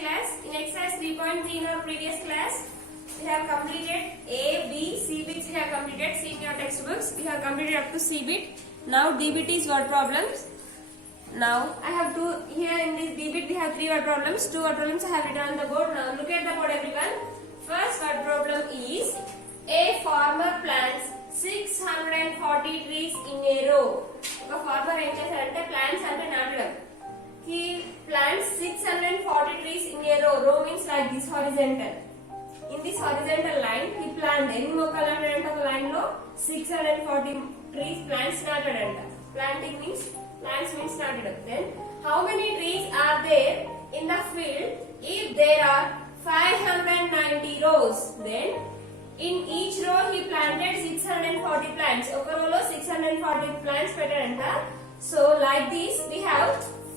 class. In exercise 3.3 in our previous class, we have completed A, B, C bits we have completed. See in your textbooks, we have completed up to C bit. Now D bit is word problems. Now I have to, here in this D bit we have 3 word problems. 2 word problems I have written on the board. Now look at the board everyone. First word problem is, a farmer plants 640 trees in a row. ఒక farmer ఏం చేశారంటే plants అంటే నాటడం. He plants 640 trees in a row. Row means like this, horizontal. In this horizontal line, he planted ఎన్ని మొక్కలు నాటాడంట ఒక line లో 640 trees plants నాటాడంట. Planting means plants means నాటడం. Then how many trees are there in the field if there are 590 rows? Then in each row he planted 640 plants. ఒక row లో 640 plants పెట్టాడంట. So like this we have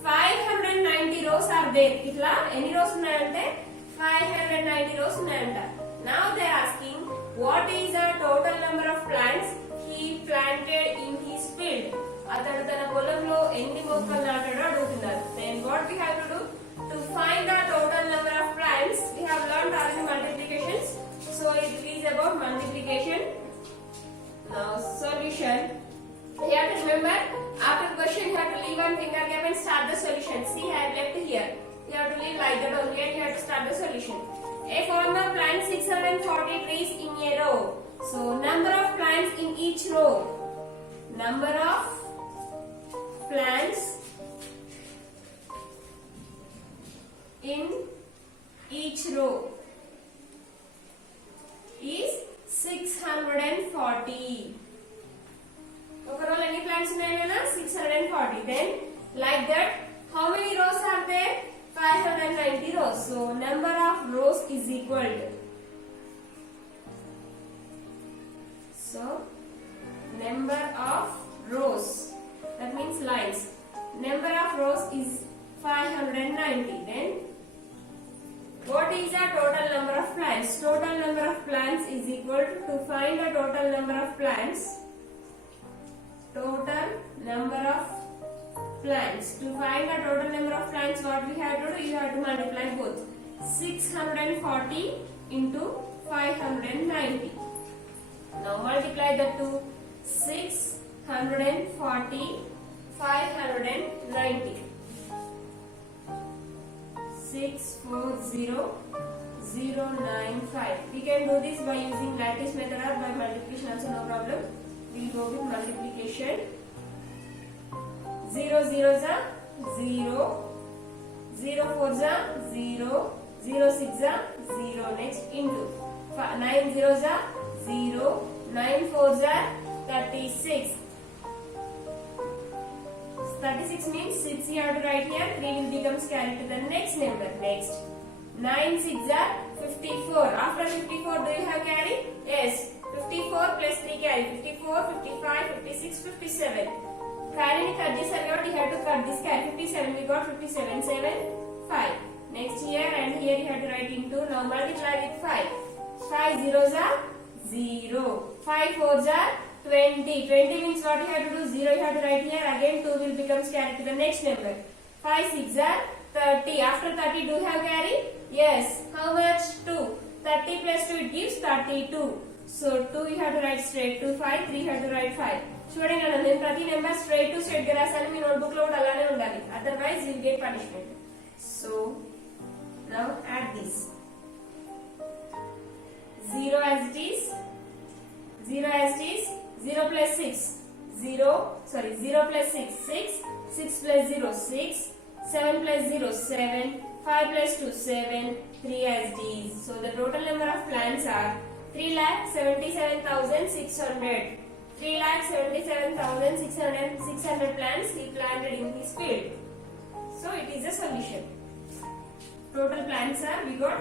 590 rows are there. ఇట్లా ఎన్ని rows ఉన్నాయంటే 590 rows ఉన్నాయంట. Now they are asking what is the total number of plants he planted in his field. అతడు తన పొలంలో ఎన్ని మొక్కలు నాటాడో అడుగుతున్నారు. Then what we have to do to find the total number of plants? We have learned already multiplications. So it is about multiplication. Now solution. You have to remember, after question you have to leave one finger gap and start the solution. See, I have left here. You have to leave like that only and you have to start the solution. A farmer plants 640 trees in a row. So number of plants in each row. Number of plants in each row is 640. ఒక row లో ఎన్ని plants ఉన్నాయన్నా 640. Then like that how many rows are there? 590 rows. So number of rows is equal to, so number of rows, that means lines, number of rows is 590. Then what is the total number of plants? Total number of plants is equal to find the total number of plants. Total number of plants. To find the total number of plants, what we have to do? You have to multiply both. 640 into 590. Now multiply the two. 640, 590. 640095. We can do this by using lattice method or by multiplication also, no problem. We will go with multiplication. 0 zeros are 0, 0 fours are 0, 0 six are 0. Next into 9 zeros are 0, 9 fours are 36. 36 means 6 you have to write here, 3 will become carried to the next number. Next 9 6 are 54. After 54 do you have carry? Yes, 54 plus 3 carry, 54, 55, 56, 57. Carry ni cut chesaru kabatti you have to cut this carry. 57 we got 57, 7, 5. Next here and here you have to write into. Now multiply with 5. 5 zeros are 0, 5 fours are 20. 20 means what you have to do? 0 you have to write here. Again 2 will become carry to the next number. 5 6 are 30. After 30 do you have carry? Yes. How much? 2. 30 plus 2 it gives 32. So 2 you have to write straight to 5. 3 you have to write 5. చూడండి అన్న నేను ప్రతి number straight to straight గా రాసాను. మీ notebook లో కూడా అలానే ఉండాలి. Otherwise you will get punishment. So now add this 0 as it is, 0 as it is, 0 plus 6, 0 plus 6, 6, 6 plus 0, 6, 7 plus 0, 7, 5 plus 2, 7, 3 as it is. So the total number of plants are 3,77,600. 3,77,600 plants he planted in his field. So it is a solution. Total plants are, we got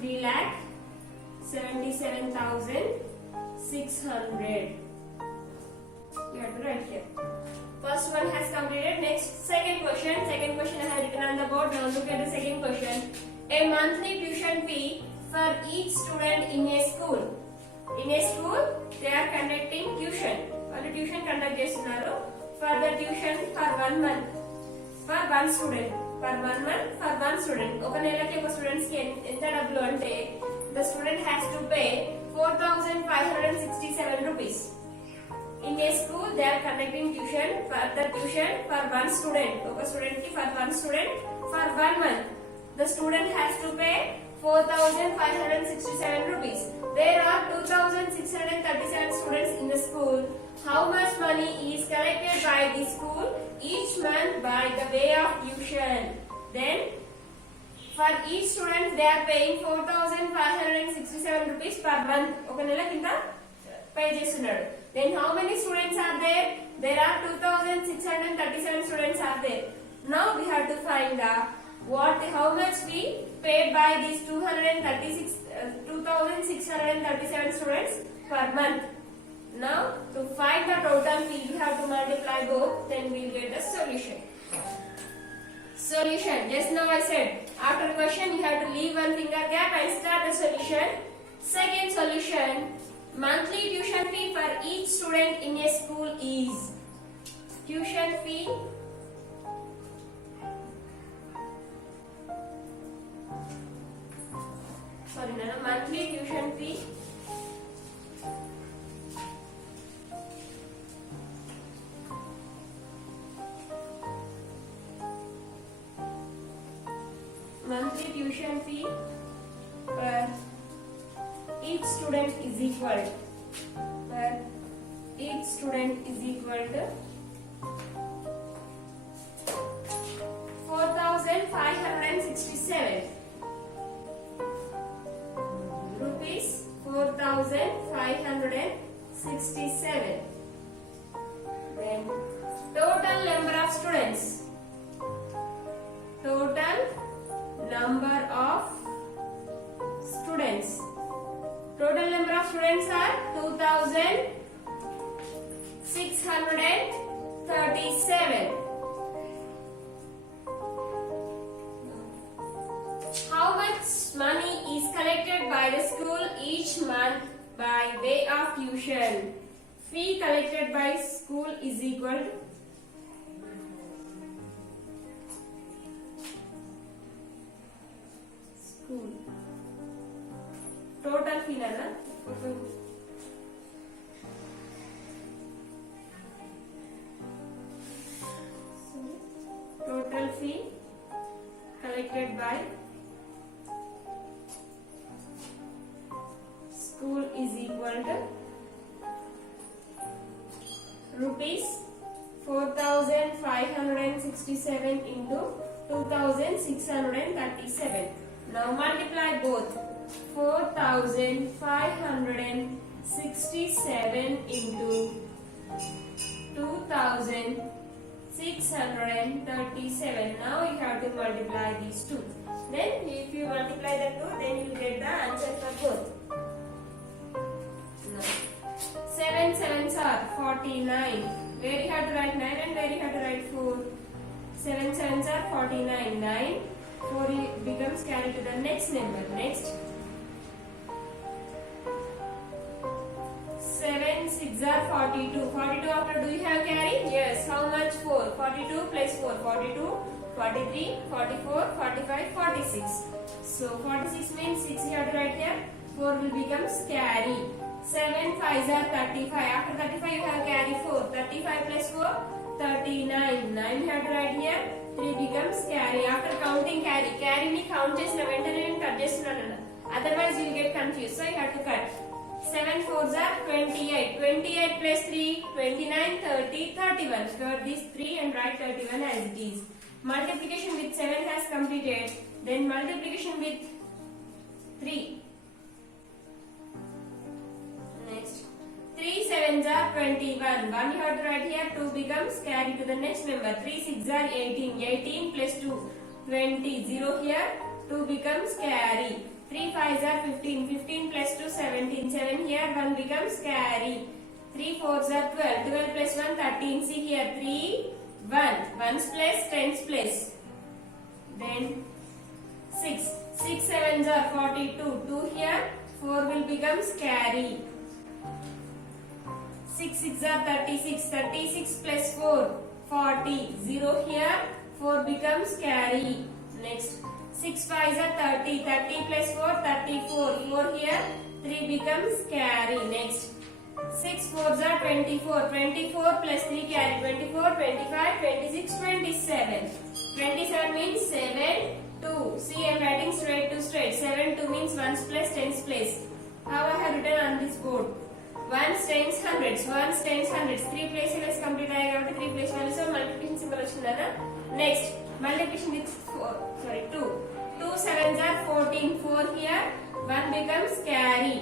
3,77,600. You have to write here. First one has completed. Next, second question. Second question I have written on the board. Now look at the second question. A monthly tuition fee for each student in a school. In a school, they are conducting tuition. వాళ్ళు tuition conduct చేస్తున్నారు. For the tuition for 1 month for one student. per 1 month for one student. ఒక నెలకి ఒక students కి ఎంత డబ్బులు అంటే the student has to pay 4567 rupees. In a school they are conducting tuition for one student. ఒక student కి for one student for 1 month. The student has to pay 4567 rupees. There are 2637 students in the school. How much money is collected by the school each month by the way of tuition? Then for each student they are paying 4567 rupees per month. ఒక నెల కింద pay చేస్తున్నాడు. Then how many students are there? There are 2637 students are there. Now we have to find how much we paid by these 2637 students per month. Now to find the total fee we have to multiply both, then we will get the solution. Solution. Just now I said after question you have to leave one finger gap and start the solution. Second solution, monthly tuition fee for each student in a school is tuition fee monthly tuition fee per each student is equal to 4567 rupees. 4567. Then total number of students. Total number of students. Total number of students are 2637. How much money is collected by the school each month by way of tuition? Fee collected by school is equal to school total fee nana total fee collected by school is equal to rupees 4567 into 2637. Now multiply both. 4567 into 2637. Now you have to multiply these two. Then if you multiply the two, then you get the answer for both. 7 sevens are 49. Where you have to write 9 and where you have to write 4. 7 sevens are 49. 9. 4 becomes carried to the next number. Next. 7 6 are 42. 42 after do you have carry? Yes. How much? 4. 42 plus 4. 42. 43. 44. 45. 46. So 46 means 6 you have to write here. 4 will become carry. 7 5s are 35. After 35 you have carry 4. 35 plus 4. 39. 9 you have to write here. 3 becomes carry. After counting carry. Carry ni count chesina ventane nenu cut chestunanu. Otherwise you will get confused. So you have to cut. 7 4s are 28. 28 plus 3. 29. 30. 31. Cut these 3 and write 31 as it is. Multiplication with 7 has completed. Then multiplication with 3. Next. 3 7s are 21. 1 you have to write here. 2 becomes carry to the next number. 3 6s are 18. 18 plus 2. 20. 0 here. 2 becomes carry. 3 5s are 15. 15 plus 2. 17. 7 here. 1 becomes carry. 3 4s are 12. 12 plus 1. 13. See here. 3 1. 1's place. 10's place. Then 6. 6 7s are 42. 2 here. 4 will becomes carry. 6 6 are 36. 36 plus 4. 40. 0 here. 4 becomes carry. Next, 6 5s are 30. 30 plus 4, 34. 4 here, 3 becomes carry. Next, 6 4s are 24. 24 plus 3 carry. 24, 25, 26, 27. 27 means 7, 2. See, I am writing straight to straight. 7, 2 means 1's place, 10's place. How I have written on this board? 1's, 10's, 100's. 1's, 10's, 100's. 3 place values complete aayega kabatti 3 place values so multiplication symbol vachindana. Next, multiplication with 2. 2 7's are 14. 4 here, 1 becomes carry.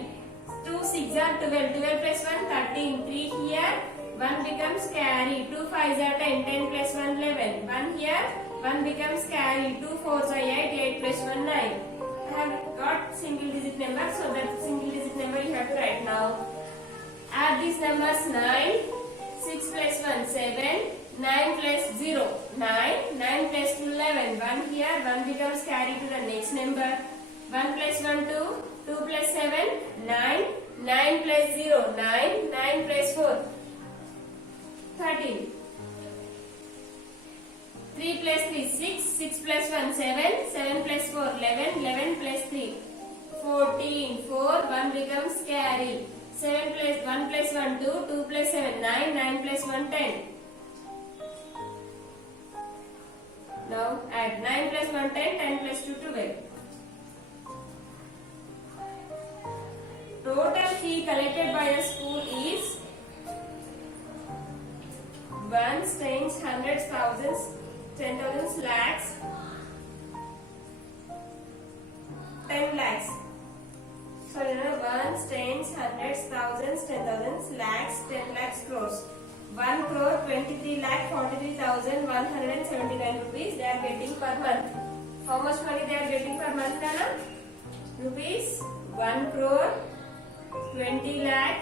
2 6's are 12. 12 plus 1 13. 3 here, 1 becomes carry. 2 5's are 10. 10 plus 1 11. 1 here, 1 becomes carry. 2 4's are 8. 8 plus 1 9. I have got single digit number, so that single digit number you have to write now. Add these numbers 9, 6 plus 1 7, 9 plus 0 9, 9 plus 2 11. 1 here, 1 becomes carry to the next number. 1 plus 1 2, 2 plus 7 9, 9 plus 0 9, 9 plus 4 13. 3 plus 3 6, 6 plus 1 7, 7 plus 4 11, 11 plus 3 14. 4 1 becomes carry. 7 plus 1 plus 1 2, 2 plus 7 9, 9 plus 1 10. Now add 9 plus 1 10, 10 plus 2 12. Total fee collected by the school is 1's, 10's, 100's, thousands, 10,000s, lakhs, 10 lakhs. So you know 1's, 10's, 100's, thousands, 10,000s, lakhs, 10 lakhs, crores. 1 crore 23 lakh 43,179 rupees they are getting per month. How much money they are getting per month, Nana? Rupees 1 crore 20 lakh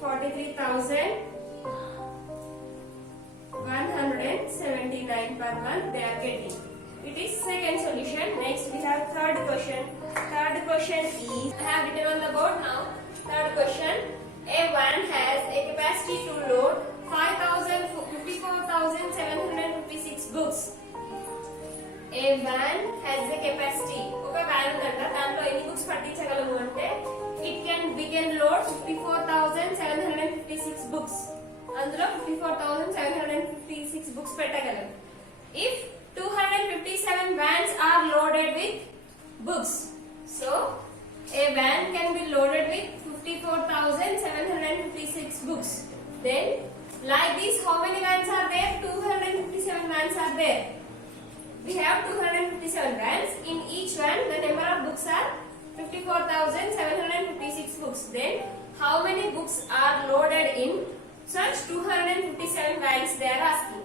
43,179 per month they are getting. It is second solution. Next we have third question. Third question is, I have written on the board now. Third question, a van has a capacity to load 54,756 books. A van has a capacity. ఒక van ఉందంట, దాంట్లో ఎన్ని books పట్టించగలము అంటే we can load 54,756 books. అందులో 54,756 books పెట్టగలం. If 257 vans are loaded with books, so a van can be loaded with 54,756 books. Then, like this, how many vans are there? 257 vans are there. We have 257 vans. In each van, the number of books are 54,756 books. Then, how many books are loaded in such 257 vans? They are asking.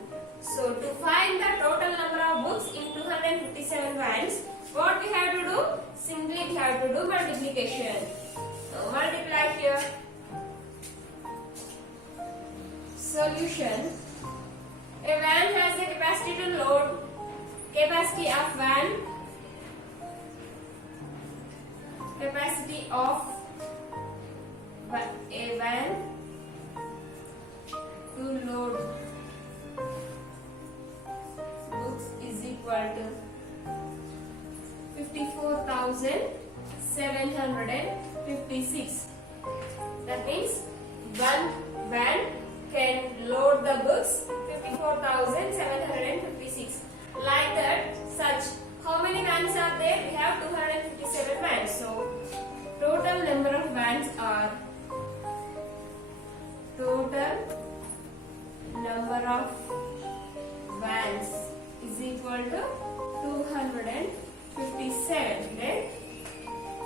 So, to find the total number of books in 257 vans, what we have to do? Simply we have to do multiplication. Now, multiply here. Solution. A van has a capacity to load. Capacity of van. Capacity of a van to load books is equal to 54,756. That means one van can load the books 54,756. Like that, such how many vans are there? We have 257 vans. So total number of vans are is equal to 257. Then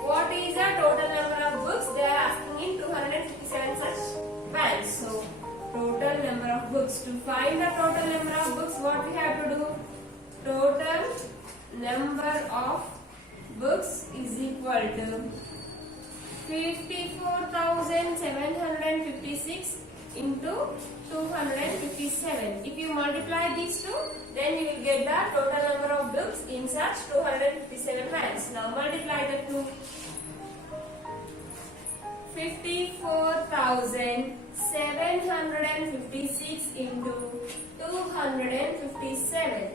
what is the total number of books? They are asking in 257 such vans. So total number of books. To find the total number of books, what we have to do? Total number of books is equal to 54,756 into 257. If you multiply these two, then you will get the total number of books in such 257 vans. Now multiply the two. 54,756 into 257.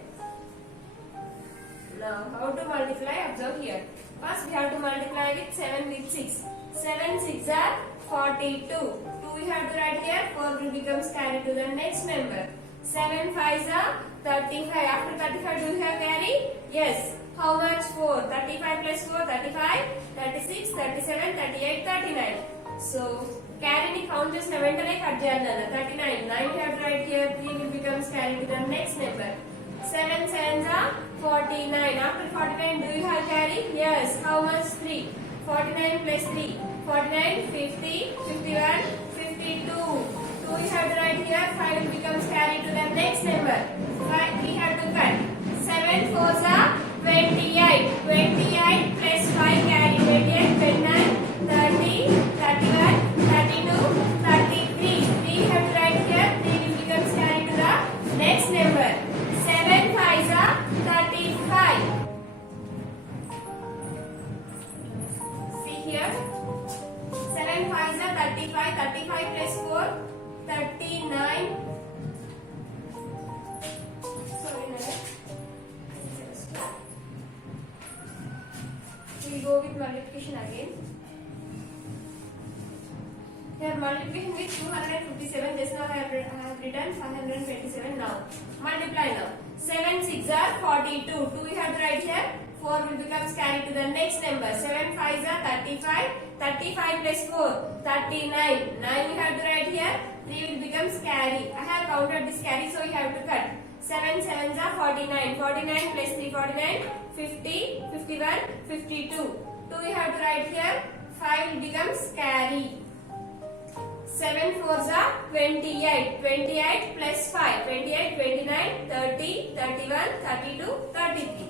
Now, how to multiply? Observe here. First, we have to multiply with 7 with 6. 7 6 are 42. 2 we have to write here. 4 will becomes carry to the next number. 7 5 are 35. After 35, do we have carry? Yes. How much? 4. 35 plus 4, 35, 36, 37, 38, 39. So, carry ni count just mentally cut cheyalana. 39. 9 we have to write here. 3 will becomes carry to the next number. 7 7s are 49. After 49, do you have carry? Yes. How much? 3. 49 plus 3. 49, 50, 51, 52. 2 we have to write here. 5 will becomes carry to the next number. 5 we have to cut. 7 4s are 28. 28 plus 5 carry. 28, 29, 30, 31, 32, 33. 3 have to write here. 3 will becomes carry to the next number. 7 5s are 35. See here. 7 5s are 35. 35 plus 4, 39. Sorry, no. We go with multiplication again. Here multiplication with 257. Just now I have written 527 now. Multiply now. 7 6 are 42. 2 we have to write here. 4 will becomes carry to the next number. 7 5s are 35. 35 plus 4, 39. 9 we have to write here. 3 will becomes carry. I have counted this carry, so you have to cut. 7 7s are 49. 49 plus 3, 49, 50, 51, 52. 2 we have to write here. 5 becomes carry. 7 4s are 28. 28 plus 5, 28, 29, 30, 31, 32, 33.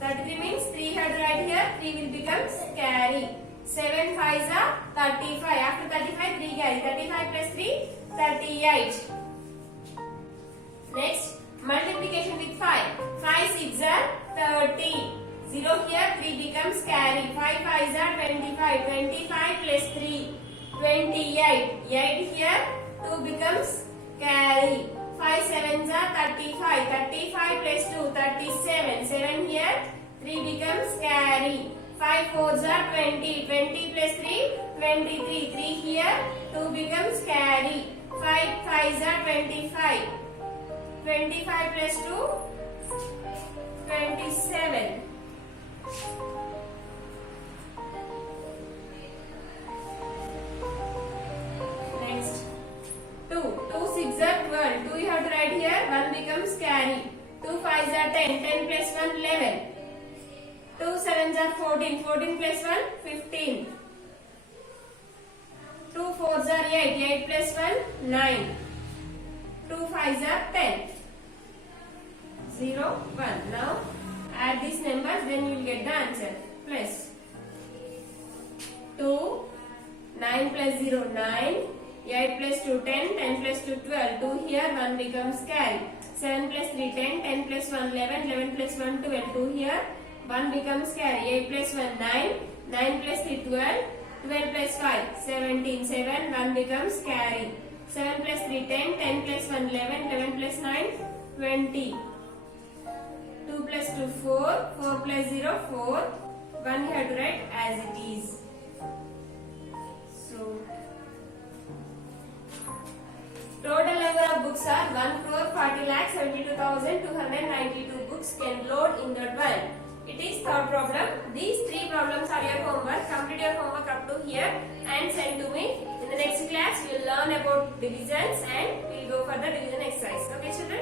33 means 3 have to write here. 3 will becomes carry. 7 5s are 35. After 35, 3 carry. 35 plus 3, 38. Next, multiplication with 5. 5 6 are 30. 0 here, 3 becomes carry. 5 5s are 25. 25 plus 3, 28. 8 here, 2 becomes carry. 5 7s are 35. 35 plus 2, 37. 7 here, 3 becomes carry. 5 4s are 20. 20 plus 3, 23. 3 here, 2 becomes carry. 5 5s are 25. 25 plus 2, 27. Next, 2. 2 6s are 12. 2 you have to write here. 1 becomes carry. 2 5s are 10. 10 plus 1, 11. 2 7s are 14. 14 plus 1, 15. 2 4s are 8. 8 plus 1, 9. 2 5s are 10. 0, 1. Now add these numbers, then you will get the answer. Plus 2, 9 plus 0, 9. 8 plus 2, 10. 10 plus 2, 12. 2 here, 1 becomes carry. 7 plus 3, 10. 10 plus 1, 11. 11 plus 1, 12. 2 here, 1 becomes carry. 8 plus 1, 9. 9 plus 3, 12. 12 plus 5, 17. 7, 1 becomes carry. 7 plus 3, 10. 10 plus 1, 11. 11 plus 9, 20. 2 plus 2, 4. 4 plus 0, 4. 1 you have to write as it is. So, total number of books are 1,40,72,292 books can load in that one. It is third problem. These 3 problems are your homework. Complete your homework up to here and send to me. In the next class, we will learn about divisions and we will go for the division exercise. Okay, children?